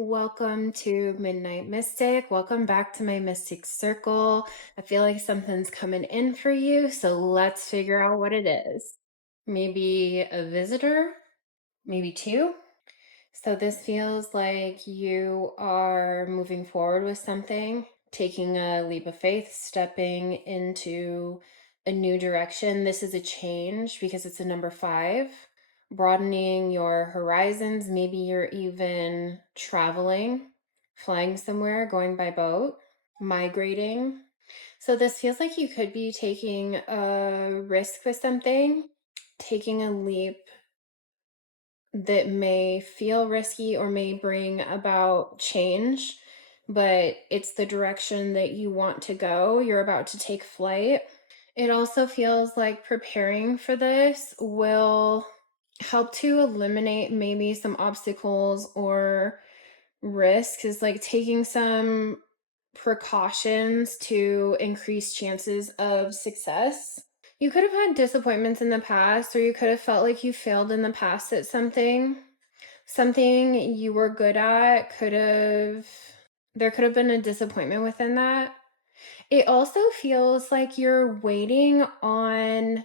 Welcome to Midnight Mystic. Welcome back to my Mystic Circle. I feel like something's coming in for you, so let's figure out what it is. Maybe a visitor, maybe two. So this feels like you are moving forward with something, taking a leap of faith, stepping into a new direction. This is a change because it's a number 5, broadening your horizons. Maybe you're even traveling, flying somewhere, going by boat, migrating. So this feels like you could be taking a risk with something, taking a leap that may feel risky or may bring about change, but it's the direction that you want to go. You're about to take flight. It also feels like preparing for this will help to eliminate maybe some obstacles or risks, is like taking some precautions to increase chances of success. You could have had disappointments in the past, or you could have felt like you failed in the past at something. Something you were good at there could have been a disappointment within that. It also feels like you're waiting on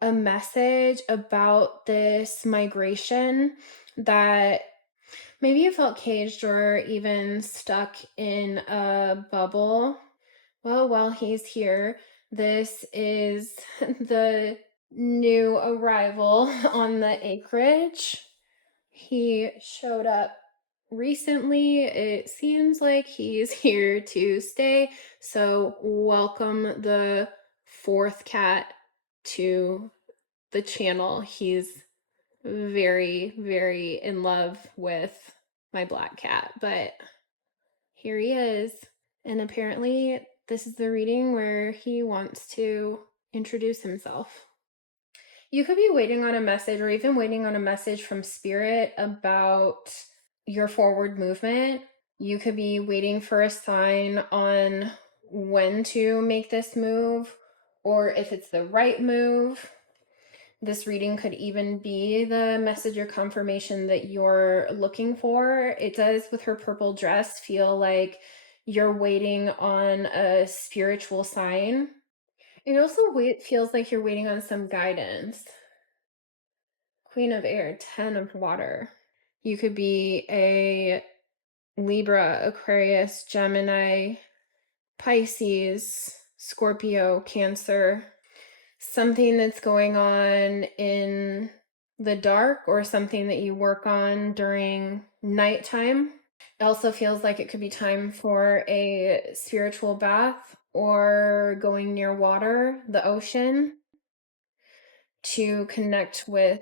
a message about this migration that maybe you felt caged or even stuck in a bubble. Well, he's here. This is the new arrival on the acreage. He showed up recently. It seems like he's here to stay. So, welcome the fourth cat to the channel. He's very, very in love with my black cat, but here he is. And apparently, this is the reading where he wants to introduce himself. You could be waiting on a message or even waiting on a message from spirit about your forward movement. You could be waiting for a sign on when to make this move or if it's the right move. This reading could even be the message or confirmation that you're looking for. It does, with her purple dress, feel like you're waiting on a spiritual sign. It also feels like you're waiting on some guidance. Queen of Air, 10 of Water. You could be a Libra, Aquarius, Gemini, Pisces, Scorpio, Cancer. Something that's going on in the dark or something that you work on during nighttime. It also feels like it could be time for a spiritual bath or going near water, the ocean, to connect with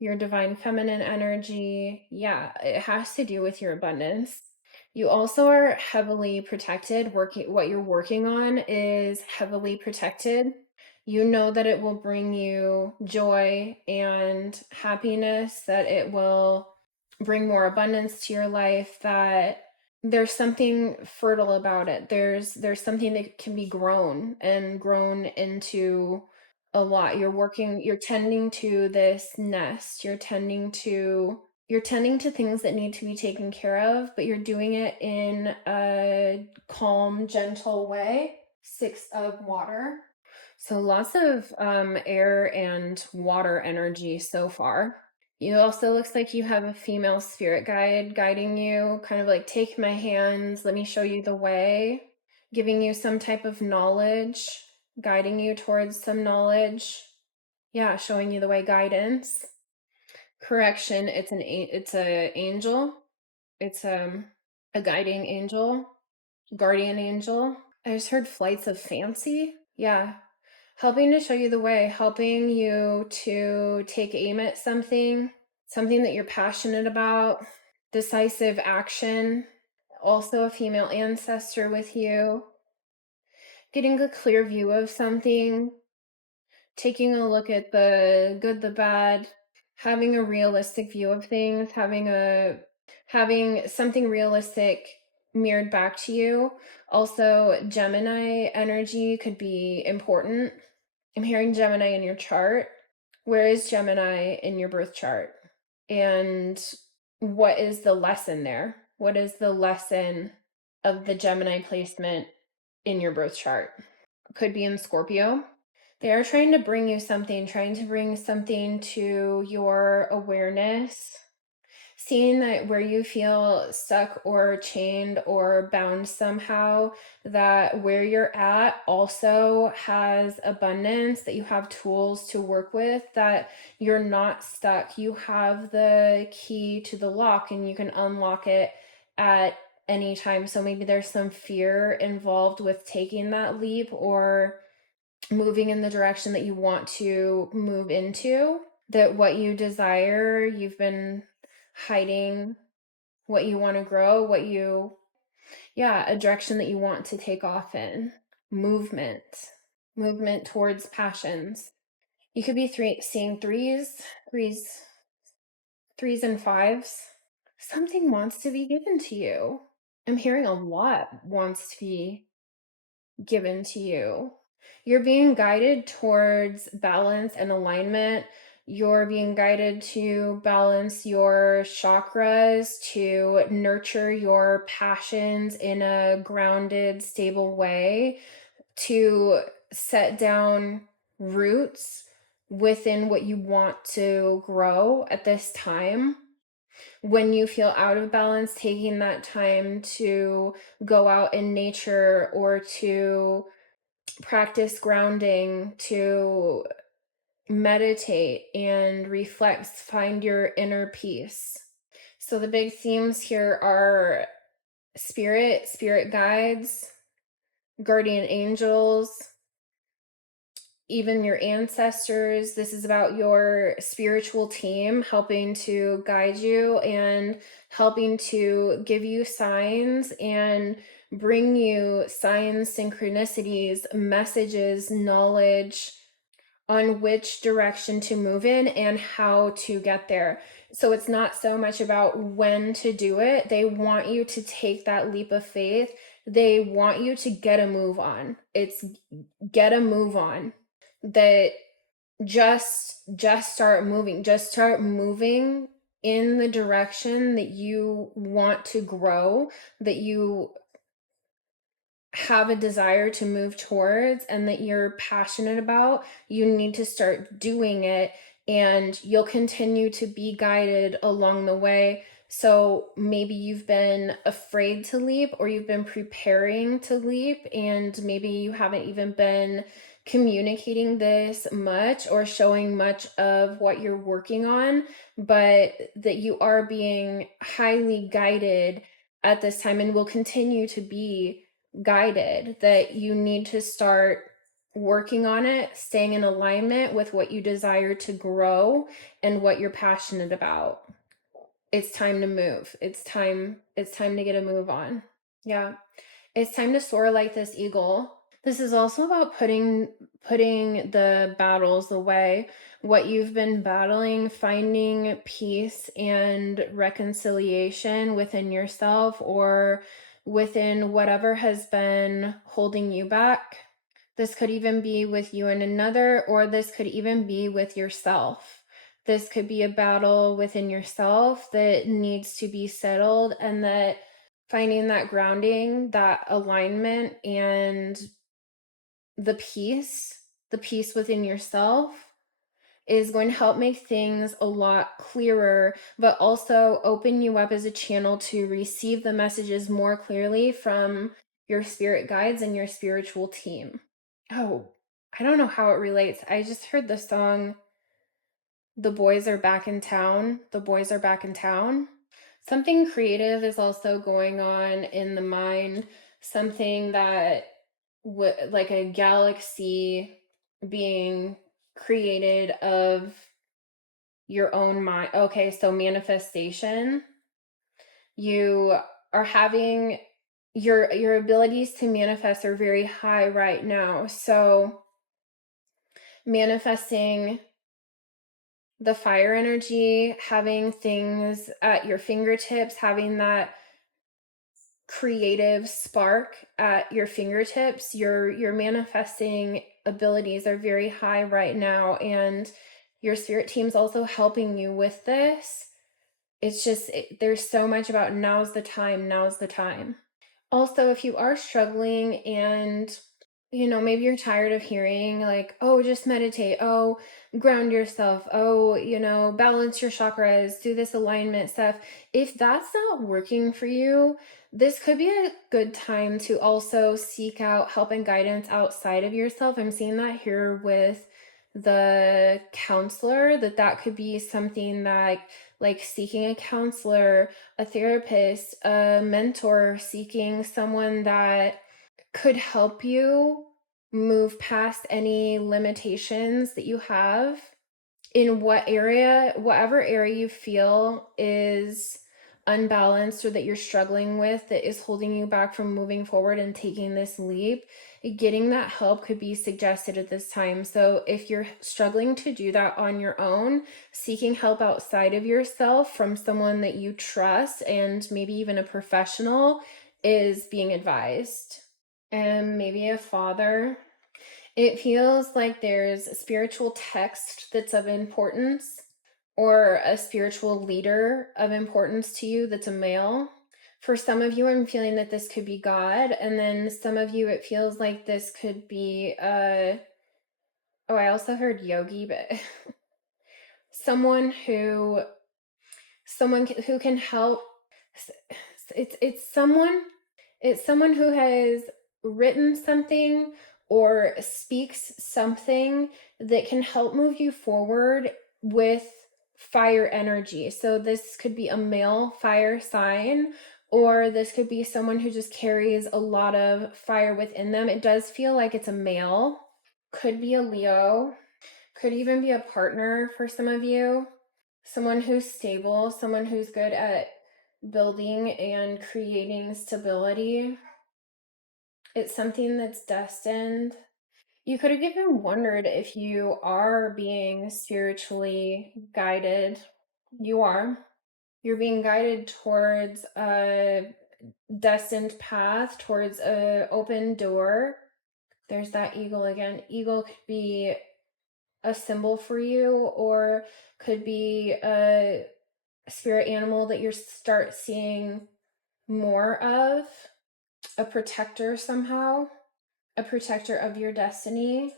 your divine feminine energy. Yeah, it has to do with your abundance. You also are heavily protected. What you're working on is heavily protected. You know that it will bring you joy and happiness, that it will bring more abundance to your life, that there's something fertile about it. There's something that can be grown and grown into a lot. You're tending to this nest. You're tending to things that need to be taken care of, but you're doing it in a calm, gentle way. 6 of Water. So lots of air and water energy so far. You also looks like you have a female spirit guide guiding you, kind of like, take my hands, let me show you the way, giving you some type of knowledge, guiding you towards some knowledge. Yeah, showing you the way, guidance. Correction, it's a angel. It's a guiding angel, guardian angel. I just heard flights of fancy. Yeah. Helping to show you the way, helping you to take aim at something that you're passionate about, decisive action. Also a female ancestor with you. Getting a clear view of something, taking a look at the good, the bad, having a realistic view of things, having something realistic mirrored back to you. Also, Gemini energy could be important. I'm hearing Gemini in your chart. Where is Gemini in your birth chart? And what is the lesson there? What is the lesson of the Gemini placement in your birth chart? Could be in Scorpio. They are trying to bring you something, trying to bring something to your awareness, seeing that where you feel stuck or chained or bound somehow, that where you're at also has abundance, that you have tools to work with, that you're not stuck. You have the key to the lock and you can unlock it at any time. So maybe there's some fear involved with taking that leap or moving in the direction that you want to move into, that what you desire, you've been hiding what you want to grow, a direction that you want to take off in. Movement towards passions. You could be seeing threes, threes and fives. Something wants to be given to you. I'm hearing a lot wants to be given to you. You're being guided towards balance and alignment. You're being guided to balance your chakras, to nurture your passions in a grounded, stable way, to set down roots within what you want to grow at this time. When you feel out of balance, taking that time to go out in nature or to practice grounding, to meditate and reflect, find your inner peace. So the big themes here are spirit guides, guardian angels, even your ancestors. This is about your spiritual team helping to guide you and helping to give you signs and bring you signs, synchronicities, messages, knowledge on which direction to move in and how to get there. So it's not so much about when to do it. They want you to take that leap of faith. They want you to get a move on. It's get a move on. That just start moving in the direction that you want to grow, that you have a desire to move towards and that you're passionate about. You need to start doing it, and you'll continue to be guided along the way. So maybe you've been afraid to leap, or you've been preparing to leap, and maybe you haven't even been communicating this much or showing much of what you're working on, but that you are being highly guided at this time and will continue to be guided, that you need to start working on it, staying in alignment with what you desire to grow and what you're passionate about. It's time to move. It's time to get a move on. Yeah. It's time to soar like this eagle. This is also about putting the battles away, what you've been battling, finding peace and reconciliation within yourself or within whatever has been holding you back. This could even be with you and another, or this could even be with yourself. This could be a battle within yourself that needs to be settled, and that finding that grounding, that alignment, and the peace within yourself is going to help make things a lot clearer, but also open you up as a channel to receive the messages more clearly from your spirit guides and your spiritual team. Oh, I don't know how it relates. I just heard the song, The Boys Are Back in Town. The Boys Are Back in Town. Something creative is also going on in the mind, something that like a galaxy being created of your own mind. Okay, so manifestation. You are having your abilities to manifest are very high right now. So manifesting the fire energy, having things at your fingertips, having that creative spark at your fingertips, your manifesting abilities are very high right now, and your spirit team's also helping you with this. It's just, there's so much about now's the time, now's the time. Also, if you are struggling and maybe you're tired of hearing like, oh, just meditate, oh, ground yourself, oh, balance your chakras, do this alignment stuff. If that's not working for you, this could be a good time to also seek out help and guidance outside of yourself. I'm seeing that here with the counselor, that could be something that, like seeking a counselor, a therapist, a mentor, seeking someone that could help you move past any limitations that you have in whatever area you feel is unbalanced or that you're struggling with that is holding you back from moving forward and taking this leap. Getting that help could be suggested at this time. So if you're struggling to do that on your own, seeking help outside of yourself from someone that you trust and maybe even a professional is being advised. And maybe a father. It feels like there's a spiritual text that's of importance, or a spiritual leader of importance to you that's a male. For some of you, I'm feeling that this could be God, and then some of you, it feels like this could be, oh, I also heard yogi, but someone who can help. It's someone who has written something or speaks something that can help move you forward with fire energy. So this could be a male fire sign, or this could be someone who just carries a lot of fire within them. It does feel like it's a male. Could be a Leo. Could even be a partner for some of you. Someone who's stable, someone who's good at building and creating stability. It's something that's destined. You could have even wondered if you are being spiritually guided. You are. You're being guided towards a destined path, towards a open door. There's that eagle again. Eagle could be a symbol for you, or could be a spirit animal that you start seeing more of, a protector somehow, a protector of your destiny,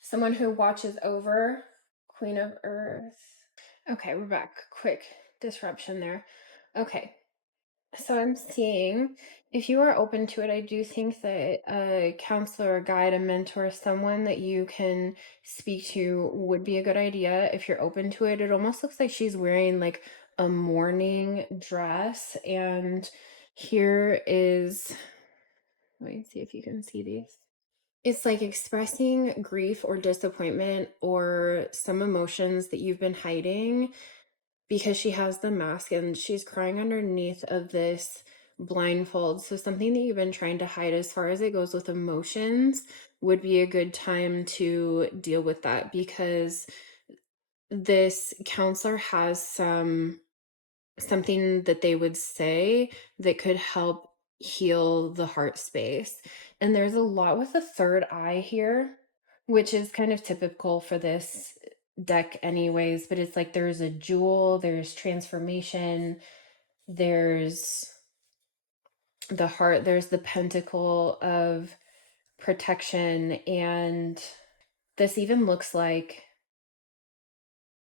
someone who watches over. Queen of Earth. Okay, we're back. Quick disruption there. Okay, so I'm seeing, if you are open to it, I do think that a counselor, a guide, a mentor, someone that you can speak to would be a good idea if you're open to it. It almost looks like she's wearing like a morning dress, and here is, let me see if you can see these. It's like expressing grief or disappointment or some emotions that you've been hiding, because she has the mask and she's crying underneath of this blindfold. So something that you've been trying to hide as far as it goes with emotions would be a good time to deal with that, because this counselor has something that they would say that could help heal the heart space. And there's a lot with the third eye here, which is kind of typical for this deck anyways, but it's like there's a jewel, there's transformation, there's the heart, there's the pentacle of protection, and this even looks like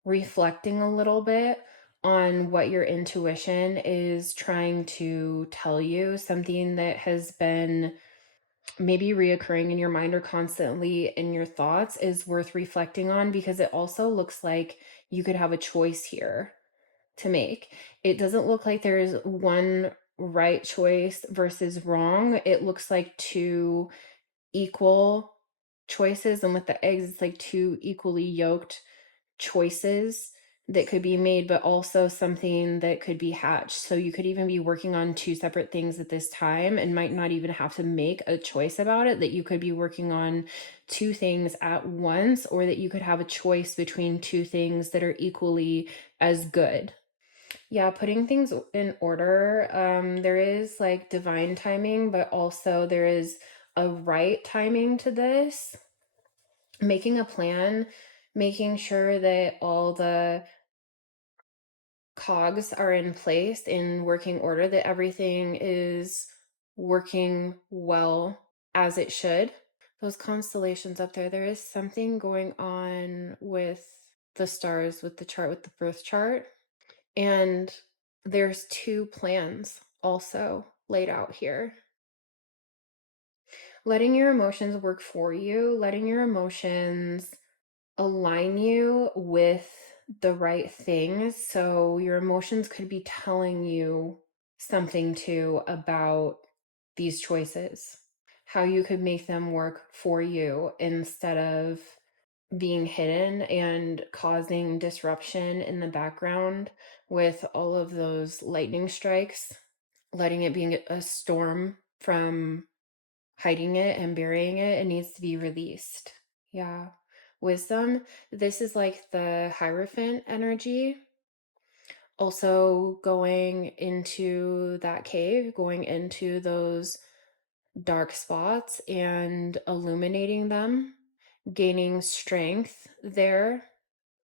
reflecting a little bit on what your intuition is trying to tell you, something that has been maybe reoccurring in your mind or constantly in your thoughts is worth reflecting on, because it also looks like you could have a choice here to make. It doesn't look like there's one right choice versus wrong. It looks like two equal choices, and with the eggs, it's like two equally yoked choices that could be made, but also something that could be hatched. So you could even be working on two separate things at this time and might not even have to make a choice about it, that you could be working on two things at once, or that you could have a choice between two things that are equally as good. Yeah, putting things in order. There is like divine timing, but also there is a right timing to this. Making a plan, making sure that all the cogs are in place in working order, that everything is working well as it should. Those constellations up there, there is something going on with the stars, with the chart, with the birth chart. And there's two plans also laid out here. Letting your emotions work for you, letting your emotions align you with the right things. So your emotions could be telling you something too about these choices, how you could make them work for you instead of being hidden and causing disruption in the background with all of those lightning strikes, letting it be a storm from hiding it and burying it. It needs to be released. Yeah. Wisdom, this is like the Hierophant energy. Also going into that cave, going into those dark spots and illuminating them, gaining strength there.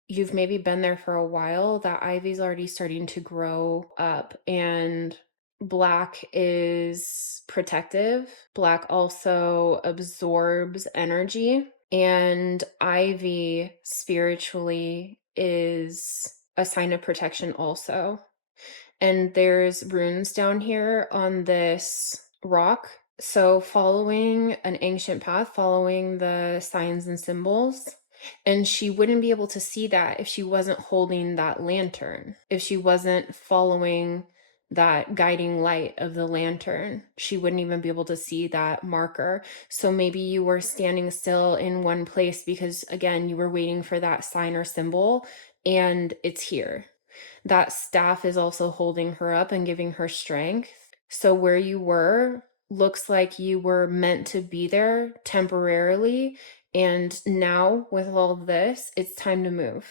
You've maybe been there for a while. That ivy's already starting to grow up, and black is protective. Black also absorbs energy, and ivy spiritually is a sign of protection also. And there's runes down here on this rock. So following an ancient path, following the signs and symbols, and she wouldn't be able to see that if she wasn't holding that lantern, if she wasn't following that guiding light of the lantern. She wouldn't even be able to see that marker. So maybe you were standing still in one place because, again, you were waiting for that sign or symbol, and it's here. That staff is also holding her up and giving her strength. So where you were looks like you were meant to be there temporarily. And now with all of this, it's time to move.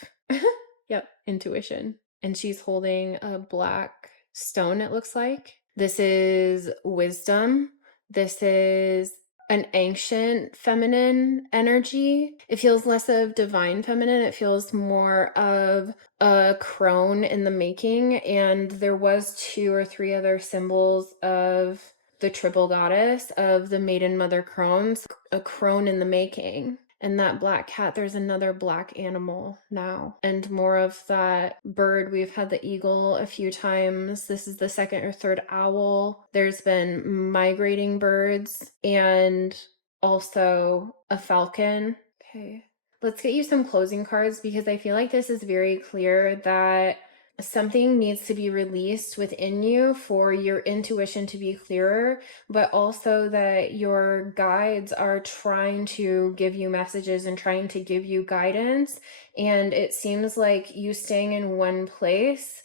Yep, intuition. And she's holding a black stone, it looks like. This is wisdom. This is an ancient feminine energy. It feels less of divine feminine. It feels more of a crone in the making. And there was 2 or 3 other symbols of the triple goddess of the maiden mother crones, a crone in the making. And that black cat, there's another black animal now, and more of that bird. We've had the eagle a few times. This is the second or third owl. There's been migrating birds and also a falcon. Okay. Let's get you some closing cards, because I feel like this is very clear that something needs to be released within you for your intuition to be clearer, but also that your guides are trying to give you messages and trying to give you guidance. And it seems like you staying in one place,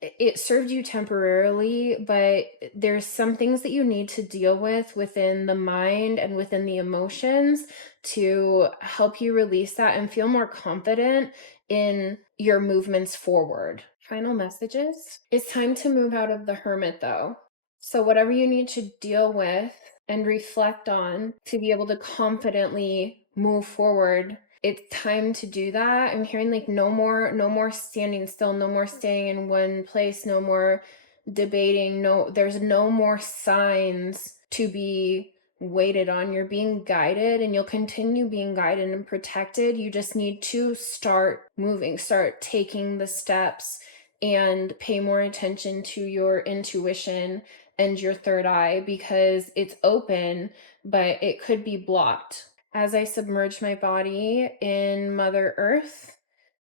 it served you temporarily, but there's some things that you need to deal with within the mind and within the emotions to help you release that and feel more confident in your movements forward. Final messages. It's time to move out of the hermit, though. So whatever you need to deal with and reflect on to be able to confidently move forward, it's time to do that. I'm hearing like no more standing still, no more staying in one place, no more debating. No, there's no more signs to be waited on. You're being guided, and you'll continue being guided and protected. You just need to start moving, start taking the steps, and pay more attention to your intuition and your third eye, because it's open, but it could be blocked. As I submerge my body in Mother Earth,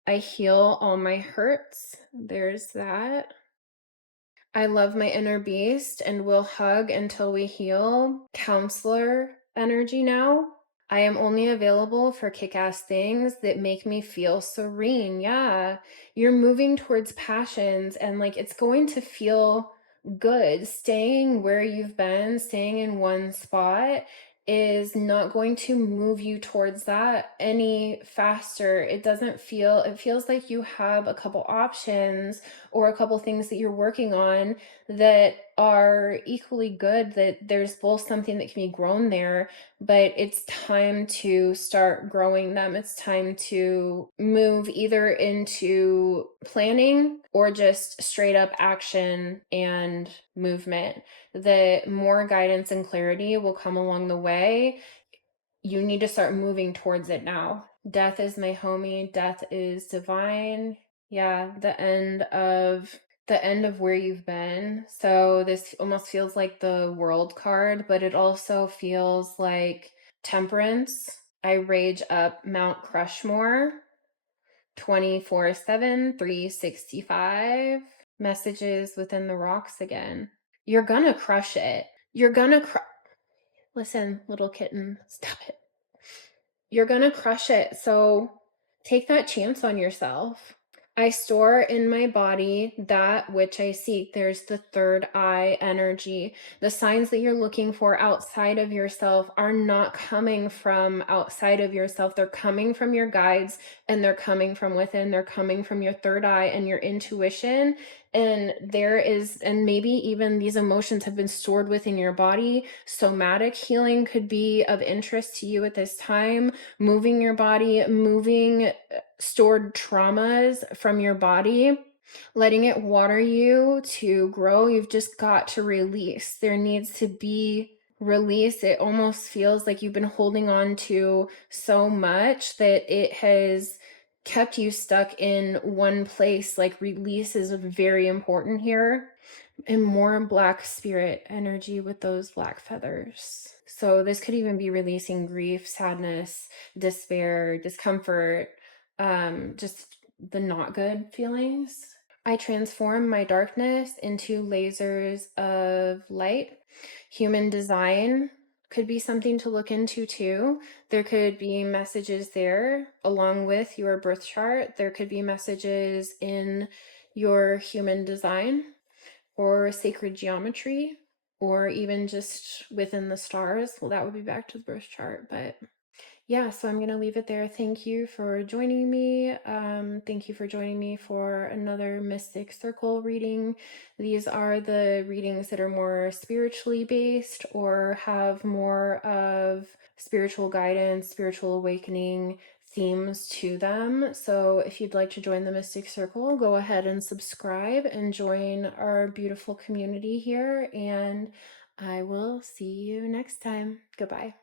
I heal all my hurts. There's that. I love my inner beast and will hug until we heal. Counselor energy now. I am only available for kick-ass things that make me feel serene. Yeah, you're moving towards passions, and like it's going to feel good. Staying where you've been, staying in one spot is not going to move you towards that any faster. It doesn't feel, it feels like you have a couple options, or a couple things that you're working on that are equally good, that there's both something that can be grown there, but it's time to start growing them. It's time to move either into planning or just straight up action and movement. The more guidance and clarity will come along the way. You need to start moving towards it now. Death is my homie. Death is divine. Yeah, the end of where you've been. So this almost feels like the world card, but it also feels like temperance. I rage up Mount Crushmore 24/7, 365. Messages within the rocks again. You're gonna crush it. You're gonna Listen, little kitten, stop it. You're gonna crush it. So take that chance on yourself. I store in my body that which I seek. There's the third eye energy. The signs that you're looking for outside of yourself are not coming from outside of yourself. They're coming from your guides, and they're coming from within. They're coming from your third eye and your intuition. And maybe even these emotions have been stored within your body. Somatic healing could be of interest to you at this time. Moving your body, moving stored traumas from your body, letting it water you to grow. You've just got to release. There needs to be release. It almost feels like you've been holding on to so much that it has kept you stuck in one place. Like, release is very important here. And more black spirit energy with those black feathers. So this could even be releasing grief, sadness, despair, discomfort, just the not good feelings. I transform my darkness into lasers of light. Human design could be something to look into too. There could be messages there along with your birth chart. There could be messages in your human design or sacred geometry, or even just within the stars. Well, that would be back to the birth chart, but yeah, so I'm going to leave it there. Thank you for joining me. Thank you for joining me for another Mystic Circle reading. These are the readings that are more spiritually based or have more of spiritual guidance, spiritual awakening themes to them. So if you'd like to join the Mystic Circle, go ahead and subscribe and join our beautiful community here. And I will see you next time. Goodbye.